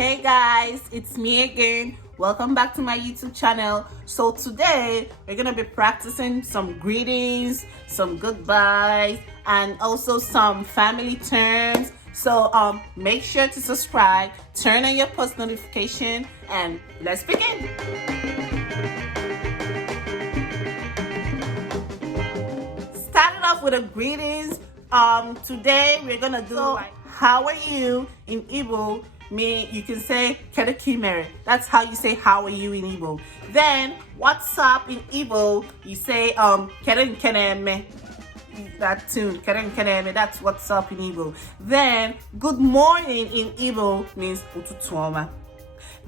Hey guys, it's me again. Welcome back to my YouTube channel. So today we're gonna be practicing some greetings, some goodbyes, and also some family terms. So make sure to subscribe, turn on your post notification, and let's begin. Starting off with a greetings. Today we're gonna do like how are you in Igbo. You can say Kedu Kimere. That's how you say how are you in Igbo. Then what's up in Igbo, you say Kedu Nkeneme. That tune, Kedu Nkeneme, that's what's up in Igbo. Then good morning in Igbo means Ụtụtụ ọma.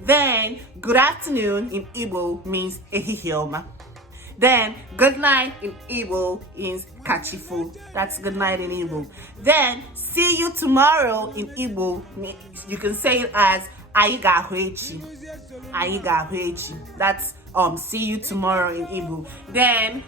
Then good afternoon in Igbo means Ehihie ọma. Then good night in Igbo is Kachifu. That's good night in Igbo. Then see you tomorrow in Igbo, you can say it as Anyị ga-ahụ echi. Anyị ga-ahụ echi. That's see you tomorrow in Igbo. Then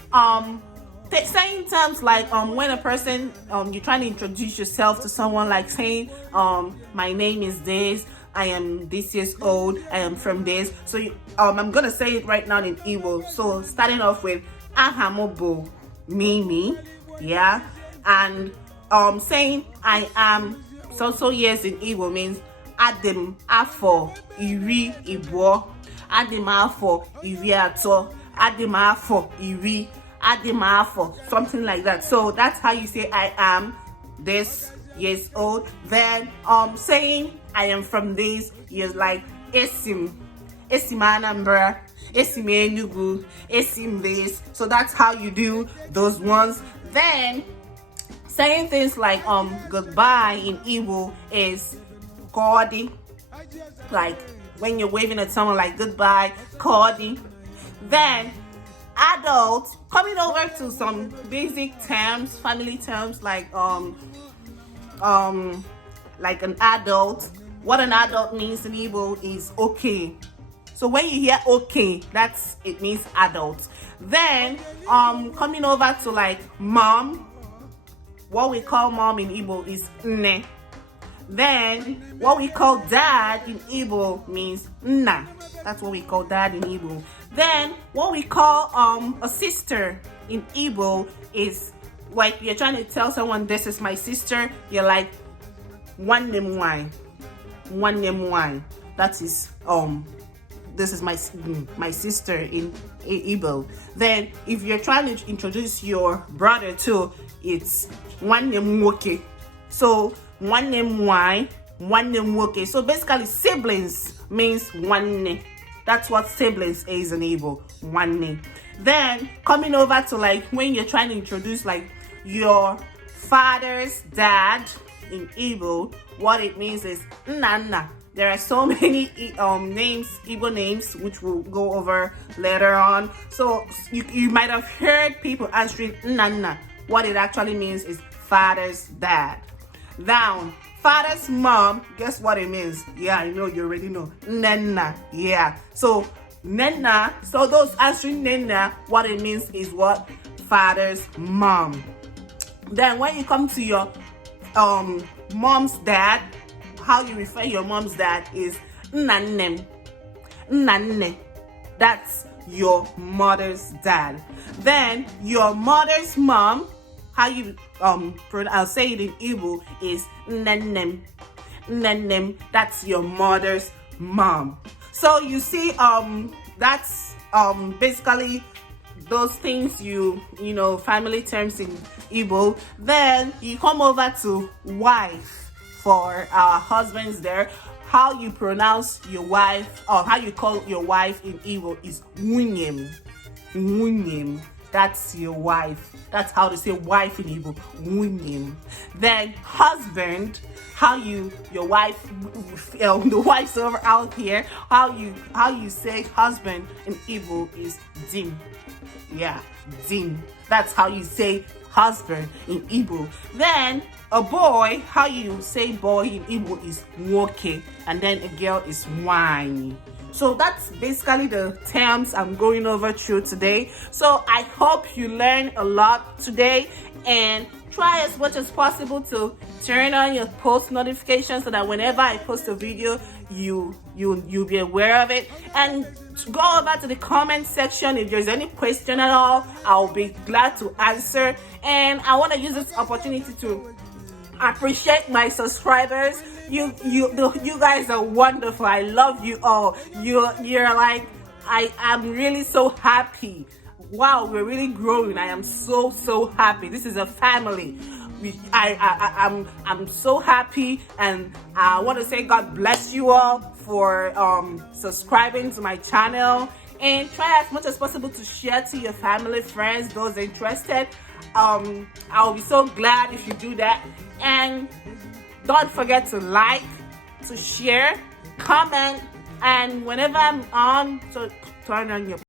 saying terms like when a person you're trying to introduce yourself to someone, like saying my name is this, I am this years old, I am from this. So I'm gonna say it right now in Igbo. So starting off with Ahamobo Mimi, yeah, and saying I am so years in Igbo means Adim Afo Iri Ibo, Adim Afo Iri Ato, Adim Afo Iri, Adim Afo, something like that. So that's how you say I am this years old. Then saying I am from this years, like Esim Anambra, Esim Enugu, Esim this. So that's how you do those ones. Then saying things like goodbye in Igbo is Kodi. Like when you're waving at someone, like goodbye, Kodi. Then adults, coming over to some basic terms, family terms, like an adult. What an adult means in Igbo is okay. So when you hear okay, it means adult. Then coming over to like mom, what we call mom in Igbo is nne. Then what we call dad in Igbo means nna. That's what we call dad in Igbo. Then what we call a sister in Igbo is, like, you're trying to tell someone this is my sister, you're like one name wine. That is this is my sister in Igbo. Then if you're trying to introduce your brother too, it's one name woke. So one name wine, one name woke. So basically siblings means one name. That's what siblings is in Igbo, one name. Then coming over to like when you're trying to introduce like your father's dad in Igbo, what it means is nana. There are so many names, Igbo names, which we'll go over later on. So you might have heard people answering nana. What it actually means is father's dad. Now, father's mom, guess what it means? Yeah, I know, you already know. Nana, yeah. So nana, so those answering nana, what it means is what? Father's mom. Then when you come to your mom's dad, how you refer your mom's dad is nnanem. Nnanne. That's your mother's dad. Then your mother's mom, how you I'll say it in Igbo is nnenem. Nnenem. That's your mother's mom. So you see, that's basically those things you know, family terms in Igbo. Then you come over to wife. For our husbands there, how you pronounce your wife, or how you call your wife in Igbo is nwunyem. Nwunyem. That's your wife. That's how to say wife in Igbo, nwunyem. Then husband, how your wife, the wives over out here, how you say husband in Igbo is dim. Yeah, dim. That's how you say husband in Igbo. Then a boy, how you say boy in Igbo is nwoke, and then a girl is nwanyị. So that's basically the terms I'm going over through today. So I hope you learned a lot today, and try as much as possible to turn on your post notifications so that whenever I post a video, you'll be aware of it. And go over to the comment section if there's any question at all. I'll be glad to answer. And I want to use this opportunity to appreciate my subscribers. You guys are wonderful. I love you all. You're like, I am really so happy. Wow, we're really growing. I am so happy. This is a family. I'm so happy, and I want to say God bless you all for subscribing to my channel, and try as much as possible to share to your family, friends, those interested. I'll be so glad if you do that. And don't forget to like, to share, comment, and whenever I'm on, so turn on your